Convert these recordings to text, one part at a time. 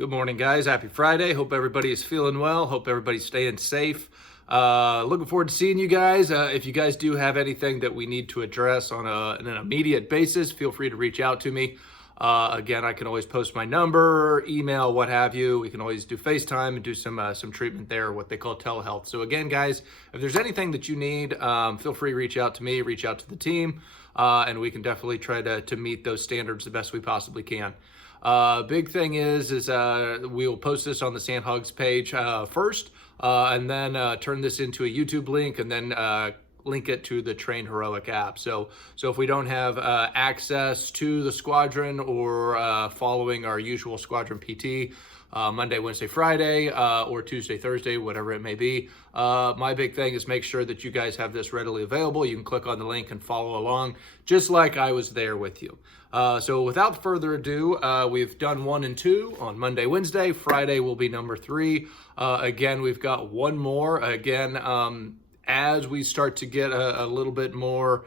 Good morning, guys. Happy Friday. Hope everybody is feeling well. Hope everybody's staying safe. Looking forward to seeing you guys. If you guys do have anything that we need to address on an immediate basis, feel free to reach out to me. Again, I can always post my number, email, what have you. We can always do FaceTime and do some treatment there, what they call telehealth. So again, guys, if there's anything that you need, feel free to reach out to me, reach out to the team, and we can definitely try to meet those standards the best we possibly can. Big thing is we'll post this on the SandHugs page first, and then turn this into a YouTube link, and then link it to the Train Heroic app. So if we don't have access to the squadron or following our usual squadron PT, Monday, Wednesday, Friday, or Tuesday, Thursday, whatever it may be. My big thing is make sure that you guys have this readily available. You can click on the link and follow along, just like I was there with you. So without further ado, we've done 1 and 2 on Monday, Wednesday. Friday will be number 3. Again, we've got one more. Again, as we start to get a little bit more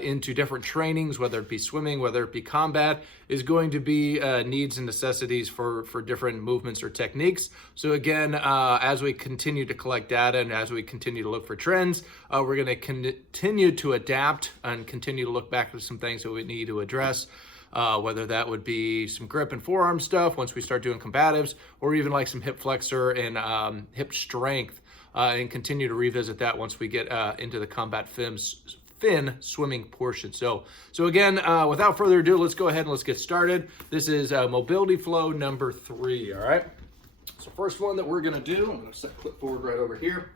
into different trainings, whether it be swimming, whether it be combat, is going to be needs and necessities for different movements or techniques. So again, as we continue to collect data and as we continue to look for trends, we're going to continue to adapt and continue to look back at some things that we need to address. Whether that would be some grip and forearm stuff once we start doing combatives, or even like some hip flexor and hip strength, and continue to revisit that once we get into the combat fin swimming portion. So again, without further ado, let's go ahead and let's get started. This is mobility flow number 3. All right. So first one that we're going to do, I'm going to set clipboard right over here.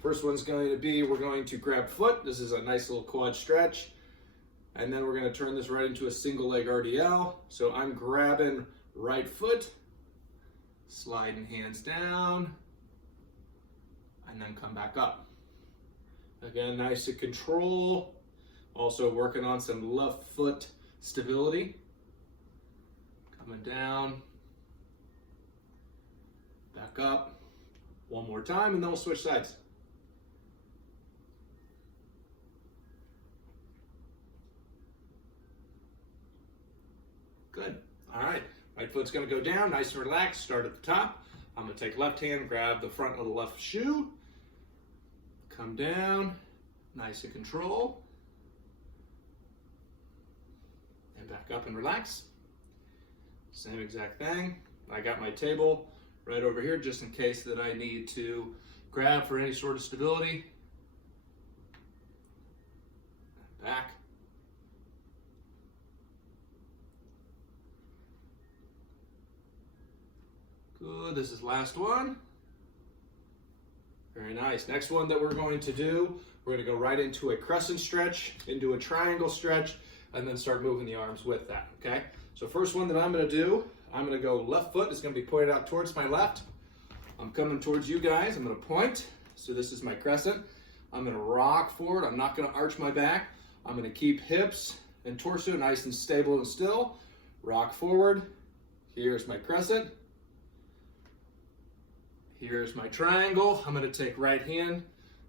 First one's going to be, we're going to grab foot. This is a nice little quad stretch. And then we're going to turn this right into a single leg RDL. So I'm grabbing right foot, sliding hands down, and then come back up. Again, nice to control. Also working on some left foot stability. Coming down, back up. One more time, and then we'll switch sides. Good. All right. Right foot's going to go down, nice and relaxed. Start at the top. I'm going to take left hand, grab the front of the left shoe. Come down, nice and control. And back up and relax. Same exact thing. I got my table right over here just in case that I need to grab for any sort of stability. Back. Good, this is last one. Very nice. Next one that we're going to do, we're going to go right into a crescent stretch, into a triangle stretch, and then start moving the arms with that, okay? So first one that I'm going to do, I'm going to go left foot is going to be pointed out towards my left. I'm coming towards you guys. I'm going to point. So this is my crescent. I'm going to rock forward. I'm not going to arch my back. I'm going to keep hips and torso nice and stable and still. Rock forward. Here's my crescent. Here's my triangle. I'm going to take right hand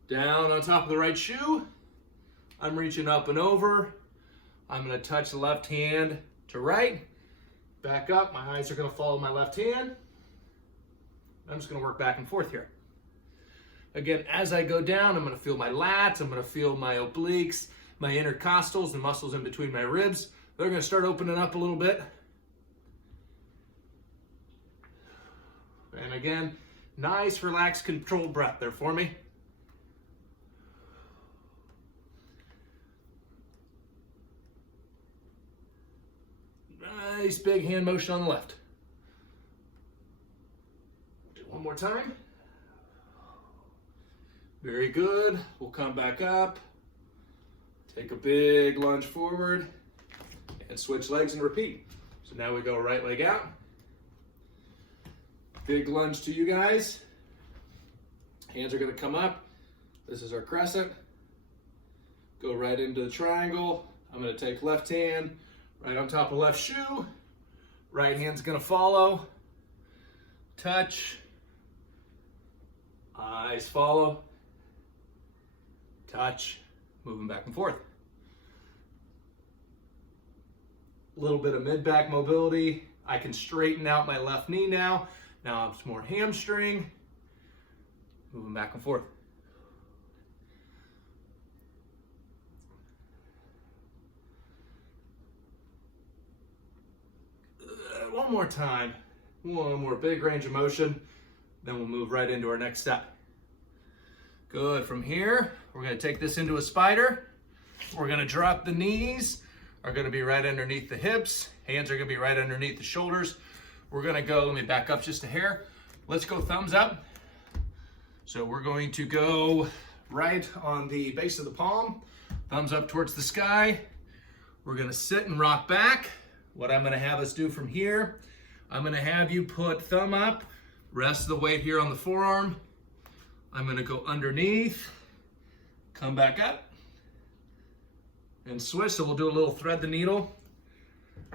down on top of the right shoe. I'm reaching up and over. I'm going to touch the left hand to right. Back up. My eyes are going to follow my left hand. I'm just going to work back and forth here. Again, as I go down, I'm going to feel my lats. I'm going to feel my obliques, my intercostals, the muscles in between my ribs. They're going to start opening up a little bit. And again, nice, relaxed, controlled breath there for me. Nice big hand motion on the left. Do one more time. Very good. We'll come back up. Take a big lunge forward and switch legs and repeat. So now we go right leg out. Big lunge to you guys. Hands are going to come up. This is our crescent. Go right into the triangle. I'm going to take left hand right on top of left shoe. Right hand's going to follow. Touch. Eyes follow. Touch. Moving back and forth. A little bit of mid-back mobility. I can straighten out my left knee now. Now it's more hamstring. Moving back and forth. One more time. One more big range of motion. Then we'll move right into our next step. Good. From here, we're going to take this into a spider. We're going to drop the knees. Are going to be right underneath the hips. Hands are going to be right underneath the shoulders. We're going to go, let me back up just a hair. Let's go thumbs up. So we're going to go right on the base of the palm, thumbs up towards the sky. We're going to sit and rock back. What I'm going to have us do from here, I'm going to have you put thumb up, rest the weight here on the forearm. I'm going to go underneath, come back up, and switch. So we'll do a little thread the needle,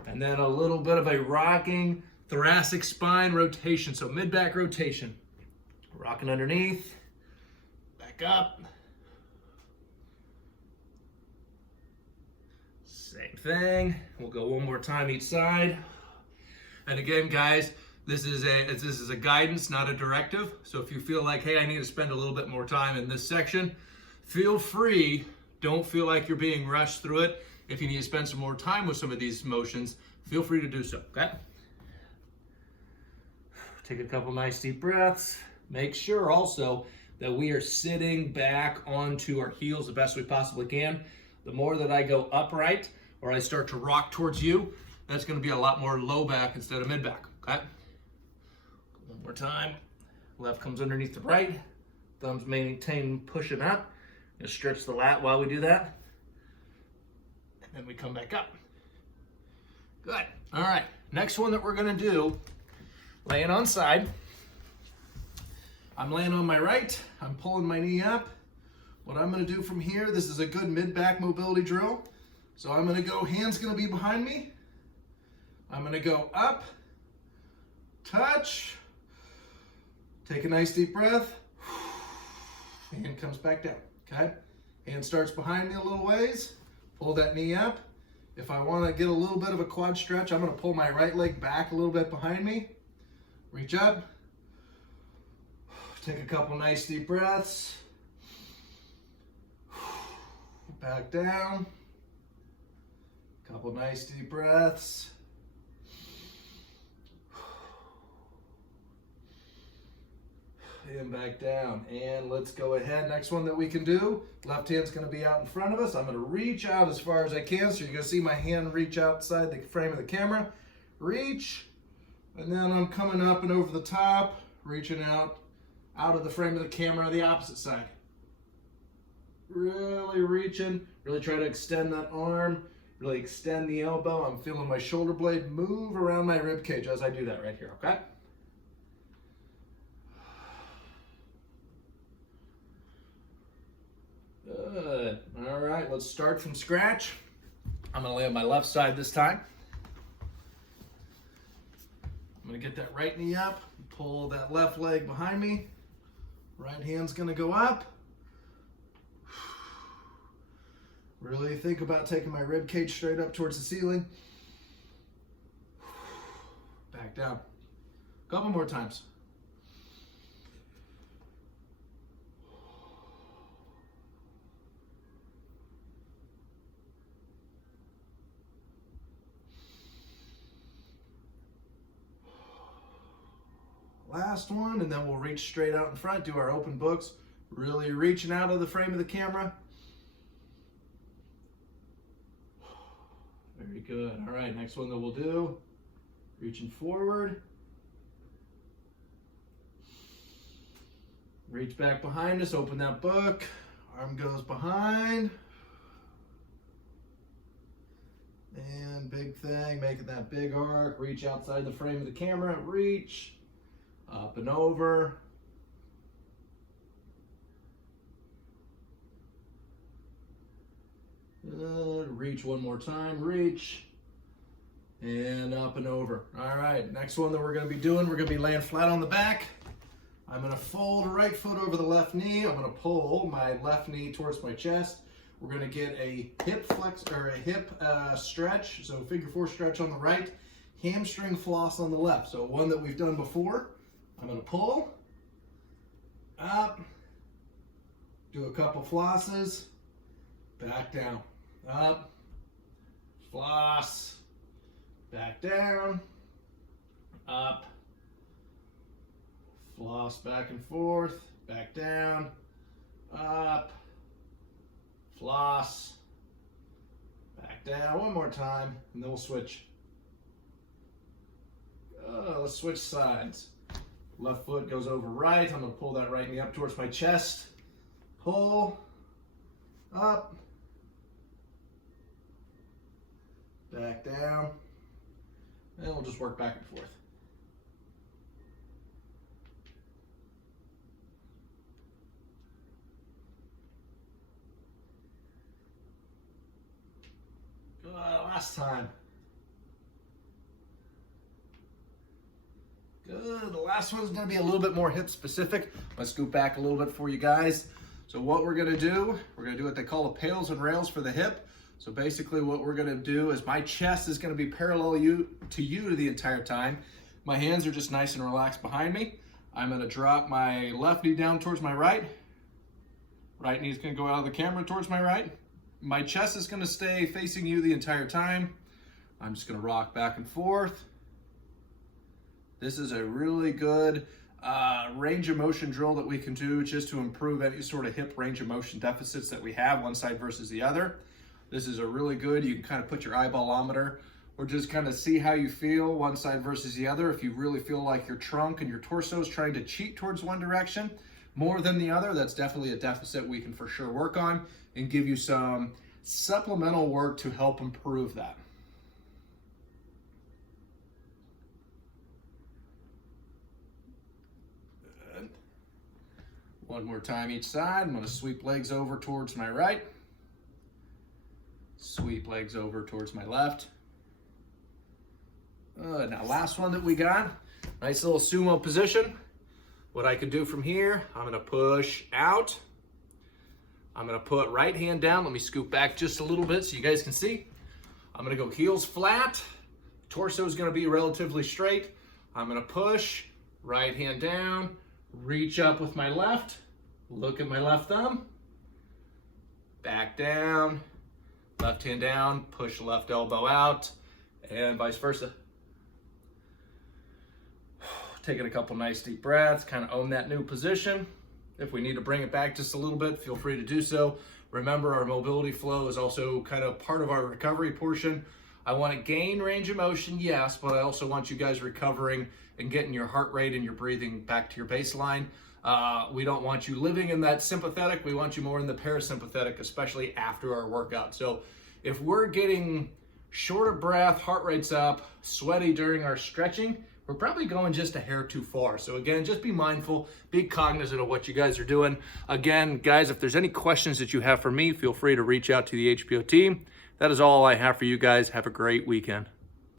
and then a little bit of a rocking thoracic spine rotation. So mid-back rotation. Rocking underneath, back up. Same thing. We'll go one more time each side. And again, guys, this is a guidance, not a directive. So if you feel like, hey, I need to spend a little bit more time in this section, feel free. Don't feel like you're being rushed through it. If you need to spend some more time with some of these motions, feel free to do so, okay? Take a couple nice deep breaths. Make sure also that we are sitting back onto our heels the best we possibly can. The more that I go upright or I start to rock towards you, that's going to be a lot more low back instead of mid back, okay? One more time. Left comes underneath the right. Thumbs maintain pushing up. Just stretch the lat while we do that. And then we come back up. Good. All right. Next one that we're going to do, laying on side. I'm laying on my right. I'm pulling my knee up. What I'm going to do from here, this is a good mid-back mobility drill. So I'm going to go, hands going to be behind me. I'm going to go up, touch, take a nice deep breath. Hand comes back down, okay? Hand starts behind me a little ways. Pull that knee up. If I want to get a little bit of a quad stretch, I'm going to pull my right leg back a little bit behind me. Reach up. Take a couple nice deep breaths. Back down. Couple nice deep breaths. And back down. And let's go ahead. Next one that we can do. Left hand's going to be out in front of us. I'm going to reach out as far as I can. So you're going to see my hand reach outside the frame of the camera. Reach. And then I'm coming up and over the top, reaching out of the frame of the camera on the opposite side. Really reaching, really try to extend that arm, really extend the elbow. I'm feeling my shoulder blade move around my rib cage as I do that right here, okay? Good. All right, let's start from scratch. I'm going to lay on my left side this time. I'm going to get that right knee up, pull that left leg behind me. Right hand's going to go up. Really think about taking my rib cage straight up towards the ceiling. Back down. A couple more times. Last one, and then we'll reach straight out in front, do our open books, really reaching out of the frame of the camera. Very good. All right, next one that we'll do, reaching forward. Reach back behind us, open that book, arm goes behind. And big thing, making that big arc, reach outside the frame of the camera, reach. Up and over. Good. Reach one more time. Reach. And up and over. All right. Next one that we're going to be doing, we're going to be laying flat on the back. I'm going to fold right foot over the left knee. I'm going to pull my left knee towards my chest. We're going to get a hip flex or a hip stretch. So figure four stretch on the right. hamstring floss on the left. So one that we've done before. I'm going to pull, up, do a couple flosses, back down, up, floss, back down, up, floss back and forth, back down, up, floss, back down. One more time, and then we'll switch. Let's switch sides. Left foot goes over right. I'm going to pull that right knee up towards my chest. Pull, up, back down, and we'll just work back and forth. Good, last time. Good, the last one's gonna be a little bit more hip specific. I'm gonna scoot back a little bit for you guys. So what we're gonna do what they call the pails and rails for the hip. So basically what we're gonna do is my chest is gonna be parallel to you the entire time. My hands are just nice and relaxed behind me. I'm gonna drop my left knee down towards my right. Right knee's gonna go out of the camera towards my right. My chest is gonna stay facing you the entire time. I'm just gonna rock back and forth. This is a really good range of motion drill that we can do just to improve any sort of hip range of motion deficits that we have, one side versus the other. This is a really good, you can kind of put your eyeballometer or just kind of see how you feel one side versus the other. If you really feel like your trunk and your torso is trying to cheat towards one direction more than the other, that's definitely a deficit we can for sure work on and give you some supplemental work to help improve that. Good. One more time each side. I'm going to sweep legs over towards my right. Sweep legs over towards my left. Now last one that we got, nice little sumo position. What I can do from here, I'm going to push out. I'm going to put right hand down. Let me scoop back just a little bit so you guys can see. I'm going to go heels flat. Torso is going to be relatively straight. I'm going to push, right hand down, reach up with my left, look at my left thumb, back down, left hand down, push left elbow out, and vice versa. Taking a couple nice deep breaths, kind of own that new position. If we need to bring it back just a little bit, feel free to do so. Remember, our mobility flow is also kind of part of our recovery portion. I want to gain range of motion, yes, but I also want you guys recovering and getting your heart rate and your breathing back to your baseline. We don't want you living in that sympathetic. We want you more in the parasympathetic, especially after our workout. So if we're getting short of breath, heart rate's up, sweaty during our stretching, we're probably going just a hair too far. So again, just be mindful, be cognizant of what you guys are doing. Again, guys, if there's any questions that you have for me, feel free to reach out to the HPO team. That is all I have for you guys. Have a great weekend.